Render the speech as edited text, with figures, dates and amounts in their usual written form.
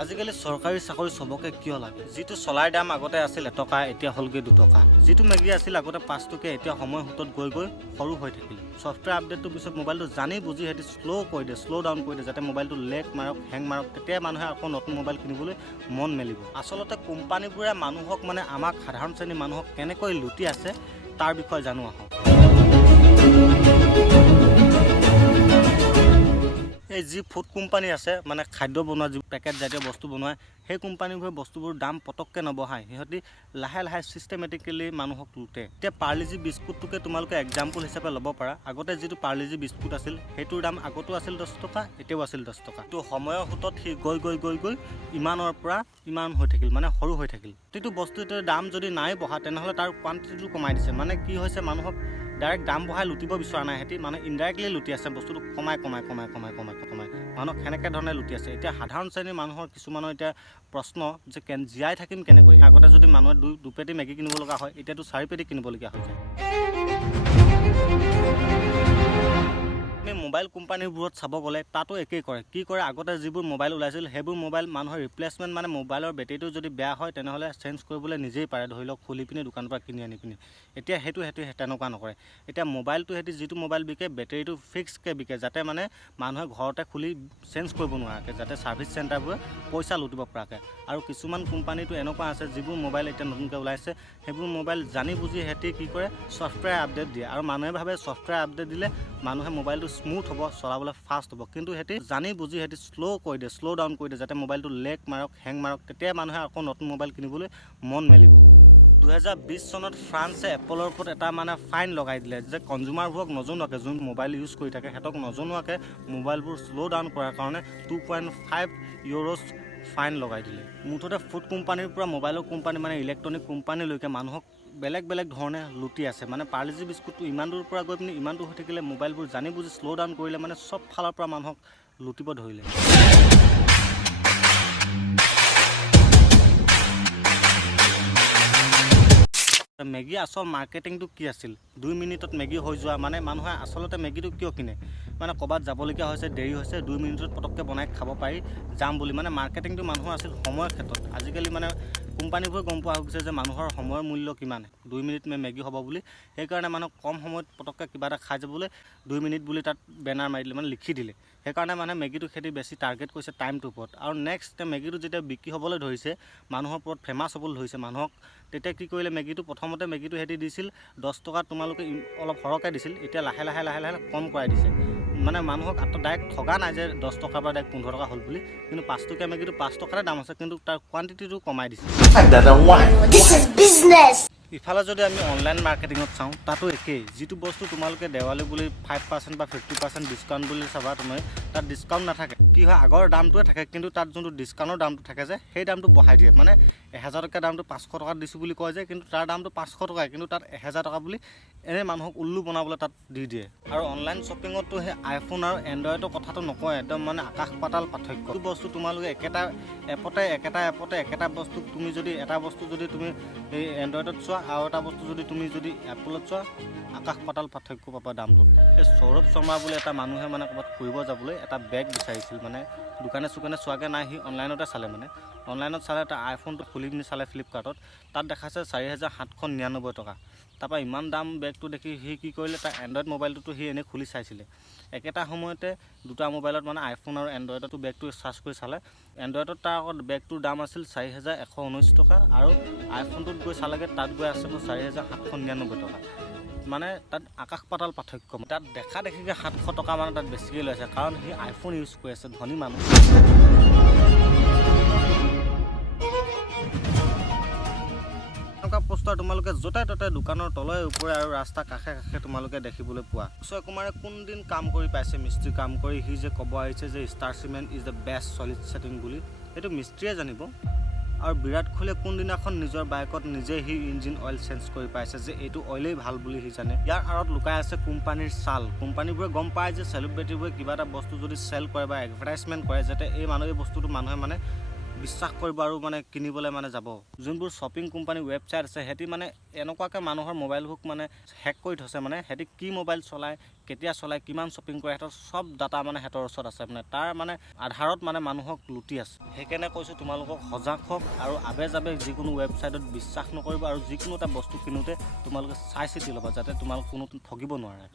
আজিকালি চৰকাৰী চাকৰি চবকে কিয় লাগে? যিটো চলাৰ দাম আগতে আছিল 1 টকা এতিয়া হ'লগৈ 2 টকা। যিটো মেগী আছিল আগতে 5 টকীয়া এতিয়া সময় হুতত গৈ সৰু হৈ থাকিল। ছফটৱেৰ আপডেটটোৰ পিছত মোবাইলটো জানি বুজি সিহঁতি শ্ল' ডাউন কৰি দিয়ে যাতে মোবাইলটো লেগ মাৰক, হেং মাৰক, তেতিয়া মানুহে আকৌ নতুন মোবাইল কিনিবলৈ মন মেলিব। আচলতে কোম্পানীবোৰে মানুহক আমাক সাধাৰণ শ্ৰেণীৰ মানুহক কেনেকৈ লুটি আছে তাৰ বিষয়ে জানো আহক। এই যি ফুড কোম্পানী আছে খাদ্য বনোৱা যি পেকেট জাতীয় বস্তু বনোৱা সেই কোম্পানীবোৰে বস্তুবোৰ দাম পটককৈ নবঢ়ায়। সিহঁতি লাহে লাহে চিষ্টেমেটিকেলি মানুহক লুটে। এতিয়া পাৰ্লিজি বিস্কুটটোকে তোমালোকে এক্সাম্পল হিচাপে ল'ব পাৰা। আগতে যিটো পাৰ্লিজি বিস্কুট আছিল সেইটোৰ দাম আগতো আছিল 10 টকা, এতিয়াও আছিল 10 টকা। তো সময়ৰ হুতত সি গৈ ইমানৰ পৰা ইমান হৈ থাকিল, সৰু হৈ থাকিল। প্ৰতিটো বস্তুটোৰ দাম যদি নাই বঢ়া তেনেহ'লে তাৰ কোৱান্টিটিটো কমাই দিছে। কি হৈছে, মানুহক ডাইৰেক্ট দাম বঢ়াই লুটিব বিচৰা নাই, সিহঁতি ইনডাইৰেক্টলি লুটি আছে। বস্তুটো কমাই মানুহক সেনেকৈ ধৰণে লুটি আছে। এতিয়া সাধাৰণ শ্ৰেণীৰ মানুহৰ কিছুমানৰ এতিয়া প্ৰশ্ন যে জীয়াই থাকিম কেনেকৈ? আগতে যদি মানুহে দুপেটি মেগী কিনিব লগা হয়, এতিয়াতো 4 পেটি কিনিবলগীয়া হৈ যায়। আমি মোবাইল কোম্পানীবোৰত চাব গ'লে তাতো একেই কৰে। কি কৰে, আগতে যিবোৰ মোবাইল ওলাইছিল সেইবোৰ মোবাইল মানুহৰ ৰিপ্লেচমেণ্ট মোবাইলৰ বেটেৰীটো যদি বেয়া হয় তেনেহ'লে চেঞ্জ কৰিবলৈ নিজেই পাৰে। ধৰি লওক খুলি পিনি দোকানৰ পৰা কিনি আনি পিনি। এতিয়া সেইটো তেনেকুৱা নকৰে। এতিয়া মোবাইলটো সিহঁতি যিটো মোবাইল বিকে বেটেৰীটো ফিক্সকৈ বিকে, যাতে মানুহে ঘৰতে খুলি চেঞ্জ কৰিব নোৱাৰাকৈ, যাতে ছাৰ্ভিচ চেণ্টাৰবোৰে পইচা লুটিব পৰাকৈ। আৰু কিছুমান কোম্পানীটো এনেকুৱা আছে যিবোৰ মোবাইল এতিয়া নতুনকৈ ওলাইছে সেইবোৰ মোবাইল জানি বুজি সিহঁতি কি কৰে, ছফ্টৱেৰ আপডেট দিয়ে। আৰু মানুহে ভাবে ছফ্টৱেৰ আপডেট দিলে মানুহে মোবাইলটো স্মুথ হ'ব, চলাবলৈ ফাষ্ট হ'ব। কিন্তু সিহঁতি জানি বুজি শ্ল' ডাউন কৰি দিয়ে যাতে মোবাইলটো লেগ মাৰক, হেং মাৰক, তেতিয়া মানুহে আকৌ নতুন মোবাইল কিনিবলৈ মন মেলিব। 2020 চনত ফ্ৰান্সে এপলৰ ওপৰত এটা ফাইন লগাই দিলে যে কনজিউমাৰবোৰক নজনোৱাকৈ, যোন মোবাইল ইউজ কৰি থাকে সিহঁতক নজনোৱাকৈ মোবাইলবোৰ শ্ল' ডাউন কৰাৰ কাৰণে 2.5 ইউৰোছ ফাইন লগাই দিলে। মুঠতে ফুড কোম্পানীৰ পৰা মোবাইলৰ কোম্পানী ইলেক্ট্ৰনিক কোম্পানীলৈকে মানুহক বেলেগ ধৰণে লুটি আছে। পাৰ্লিজি বিস্কুটটো ইমান দূৰৰ পৰা গৈ পিনি ইমান দূৰ হৈ থাকিলে, মোবাইলবোৰ জানি বুজি শ্ল' ডাউন কৰিলে চব ফালৰ পৰা মানুহক লুটিব ধৰিলে। মেগী আচল মাৰ্কেটিংটো কি আছিল? 2 মিনিটত মেগী হৈ যোৱা। মানুহে আচলতে মেগীটো কিয় কিনে? ক'ৰবাত যাবলগীয়া হৈছে, দেৰি হৈছে, 2 মিনিটত পটককৈ বনাই খাব পাৰি যাম বুলি। মাৰ্কেটিংটো মানুহৰ আছিল সময়ৰ ক্ষেত্ৰত। আজিকালি কোম্পানীবোৰে গম পোৱা হৈ গৈছে যে মানুহৰ সময়ৰ মূল্য কিমান, 2 মিনিট মেগী হ'ব বুলি। সেইকাৰণে মানুহক কম সময়ত পটককৈ কিবা এটা খাই যাবলৈ 2 মিনিট বুলি তাত বেনাৰ মাৰি দিলে, লিখি দিলে। সেইকাৰণে মেগীটো খেতি বেছি টাৰ্গেট কৰিছে টাইমটোৰ ওপৰত। আৰু নেক্সট মেগীটো যেতিয়া বিক্ৰী হ'বলৈ ধৰিছে, মানুহৰ ওপৰত ফেমাছ হ'বলৈ ধৰিছে মানুহক, তেতিয়া কি কৰিলে, প্ৰথমতে মেগীটো সিহঁতি দিছিল 10 টকাত, তোমালোকে অলপ সৰহকৈ দিছিল। এতিয়া লাহে লাহে কম কৰাই দিছে। মানুহক ডাইৰেক্ট ঠগা নাই যে 10 টকাৰ পৰা ডাইৰেক্ট 15 টকা হ'ল বুলি। কিন্তু 5 টকীয়া মেগীটো 5 টকাতে দাম আছে, কিন্তু তাৰ কোৱান্টিটিটো কমাই দিছে। ইফালে যদি আমি অনলাইন মাৰ্কেটিঙত চাওঁ, তাতো একেই। যিটো বস্তু তোমালোকে দেৱালী বুলি 5% বা 50% ডিছকাউণ্ট বুলি চাবা, তুমি তাত ডিছকাউণ্ট নাথাকে। কি হয়, আগৰ দামটোৱে থাকে, কিন্তু তাত যোনটো ডিছকাউণ্টৰ দামটো থাকে যে সেই দামটো বঢ়াই দিয়ে। 1000 টকীয়া দামটো 500 টকাত দিছোঁ বুলি কয় যে, কিন্তু তাৰ দামটো 500 টকাই, কিন্তু তাত 1000 টকা বুলি এনেই মানুহক উল্লু বনাবলৈ তাত দি দিয়ে। আৰু অনলাইন শ্বপিঙততো সেই আইফোন আৰু এণ্ড্ৰইডৰ কথাটো নকয়, একদম আকাশ পাতাল পাৰ্থক্য। সেইটো বস্তু তোমালোকে একেটা বস্তু তুমি যদি এটা বস্তু যদি তুমি এই এণ্ড্ৰইডত চোৱা আৰু এটা বস্তু যদি তুমি এপলত চোৱা, আকাশ পাতাল পাৰ্থক্য পাবা দামটোত। এই সৌৰভ শৰ্মা বুলি এটা মানুহে ক'ৰবাত ফুৰিব যাবলৈ এটা বেগ বিচাৰিছিল। দোকানে চোকানে চোৱাকৈ নাই, সি অনলাইনতে চালে। অনলাইনত চালে তাৰ আইফোনটো খুলি পিনি চালে ফ্লিপকাৰ্টত, তাত দেখাইছে 4799 টকা। তাৰপৰা ইমান দাম বেগটো দেখি সি কি কৰিলে, তাৰ এণ্ড্ৰইড মোবাইলটোতো সি এনেই খুলি চাইছিলে। একেটা সময়তে দুটা মোবাইলত আইফোন আৰু এণ্ড্ৰইডতো বেগটো চাৰ্চ কৰি চালে। এণ্ড্ৰইডত তাৰ আগত বেগটোৰ দাম আছিল 4119 টকা, আৰু আইফোনটোত গৈ চালেগৈ তাত গৈ আছে 4799 টকা। তাত আকাশ পাতাল পাৰ্থক্য। তাত দেখা দেখিকৈ 700 টকা তাত বেছিকৈ লৈছে, কাৰণ সি আইফোন ইউজ কৰি আছে, ধনী মানুহ। এনেকুৱা পোষ্টাৰ তোমালোকে য'তে ত'তে দোকানৰ তলে ওপৰে আৰু ৰাস্তাৰ কাষে তোমালোকে দেখিবলৈ পোৱা। অক্ষয় কুমাৰে কোনদিন কাম কৰি পাইছে, মিস্ত্ৰী কাম কৰি, সি যে ক'ব আহিছে যে star cement is the best solid setting বুলি, সেইটো মিস্ত্ৰীয়ে জানিব। আৰু বিৰাট কোহলীয়ে কোনদিনাখন নিজৰ বাইকত নিজে সি ইঞ্জিন অইল চেঞ্জ কৰি পাইছে যে এইটো অইলেই ভাল বুলি সি জানে। ইয়াৰ আঁৰত লুকাই আছে কোম্পানীৰ চাল। কোম্পানীবোৰে গম পায় যে চেলিব্ৰিটিবোৰে কিবা এটা বস্তু যদি চেল কৰে বা এডভাৰটাইজমেণ্ট কৰে, যাতে এই বস্তুটো মানুহে বিশ্বাস কৰিব আৰু মানে কিনিবলৈ মানে যাব। যোনবোৰ শ্বপিং কোম্পানী ৱেবছাইট আছে সিহঁতি মানে এনেকুৱাকৈ মানুহৰ মোবাইলবোৰ মানে হেক কৰি থৈছে, মানে সিহঁতি কি মোবাইল চলায়, কেতিয়া চলায়, কিমান শ্বপিং কৰে, সিহঁতৰ চব ডাটা মানে সিহঁতৰ ওচৰত আছে। মানে তাৰ মানে আধাৰত মানে মানুহক লুটি আছে। সেইকাৰণে কৈছোঁ তোমালোকক সজাগ হওক আৰু আবে যাবে যিকোনো ৱেবছাইটত বিশ্বাস নকৰিব আৰু যিকোনো এটা বস্তু কিনোতে তোমালোকে চাই চিতি ল'বা, যাতে তোমালোক কোনো ঠগিব নোৱাৰে।